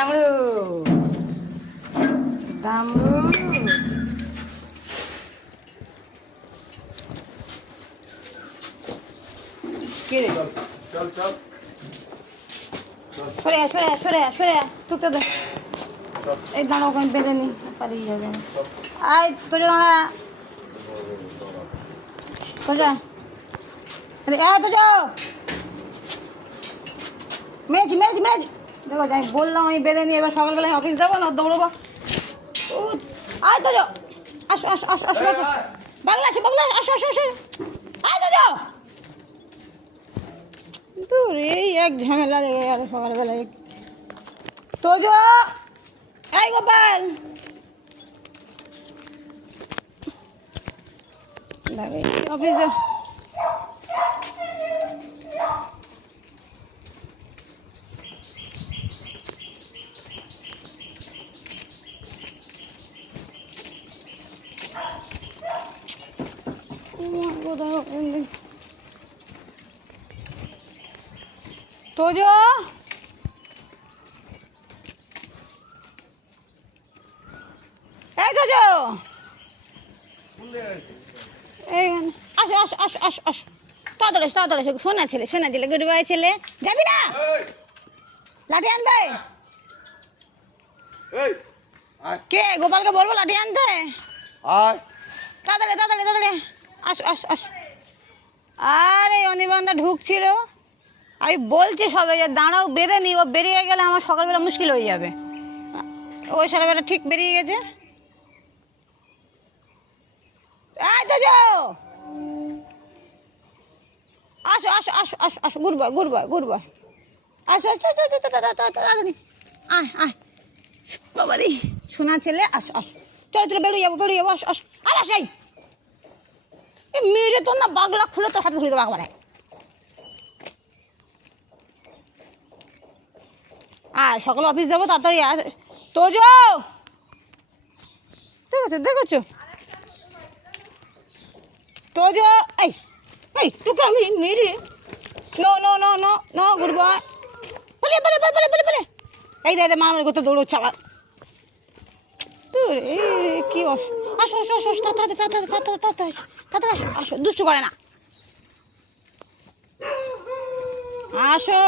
দামড়ু দামড়ু কে চল চল সরে সরে সরে সরে। দে। এই দাঁড়া ওখানে বেঁধে নি। পালিয়ে যাবে। আয় তোর দাঁড়া। তোজা। আয় তোজো। মেরেছি মেরেছি মেরেছি। দেখো আমি বললাম আমি বেঁধে নিয়ে এবার সকালবেলায় অফিস যাব না দৌড়বো। আয় তোজো আসো আসো আসো আসো বাংলা আছে বাংলা আসো আসো আসো আয় তোজো দূর এই এক ঝামেলা লেগে গেল সকালবেলায়। তোজো এই গোপাল। দেখো, এই অফিসে তোজো। এই তোজো আসো আসো আসো আসো আসো। তাড়াতাড়ি তাড়াতাড়ি শোনা ছেলে শোনা ছেলে গুড বাই ছেলে। যাবি না? লাঠি আনবে? কে? গোপালকে বলব লাঠি আনতে? তাড়াতাড়ি তাড়াতাড়ি তাড়াতাড়ি। আসো আসো আসো। আরে অনির্বাণদা ঢুকছিল। আমি বলছি সবাই যে দাঁড়াও, বেঁধে নিই। ও বেরিয়ে গেলে আমার সকালবেলা মুশকিল হয়ে যাবে। ওই সারাবেলা ঠিক বেরিয়ে গেছে। এই আসো আসো আসো আসো আসো good boy good boy good boy আসো আসো আসো আসো, তাড়াতাড়ি আয় আয়। বাবারি শোনা ছেলে, আসো আসো। চলো চলো বেরিয়ে যাব বেরিয়ে যাব, আসো আসো। আর আসাই এই। মেরে তোর না বাগলা খুলে তোর হাতে ধরে দেবো একবারে। আর সকালে অফিস যাব তাড়াতাড়ি তো যাও দেখেছ দেখেছ? তো যাও এই এই, তোকে আমি মেরে। No no no no no good boy বলে বলে বলে বলে বলে বলে। এই দে দে মামার কোথাও দৌড়চ্ছে আবার এই কি অস, আসো আসো আসো আসো, তাড়াতাড়ি তাড়াতাড়ি তাড়াতাড়ি তাড়াতাড়ি আসো আসো, দুষ্টু করে না। আসো।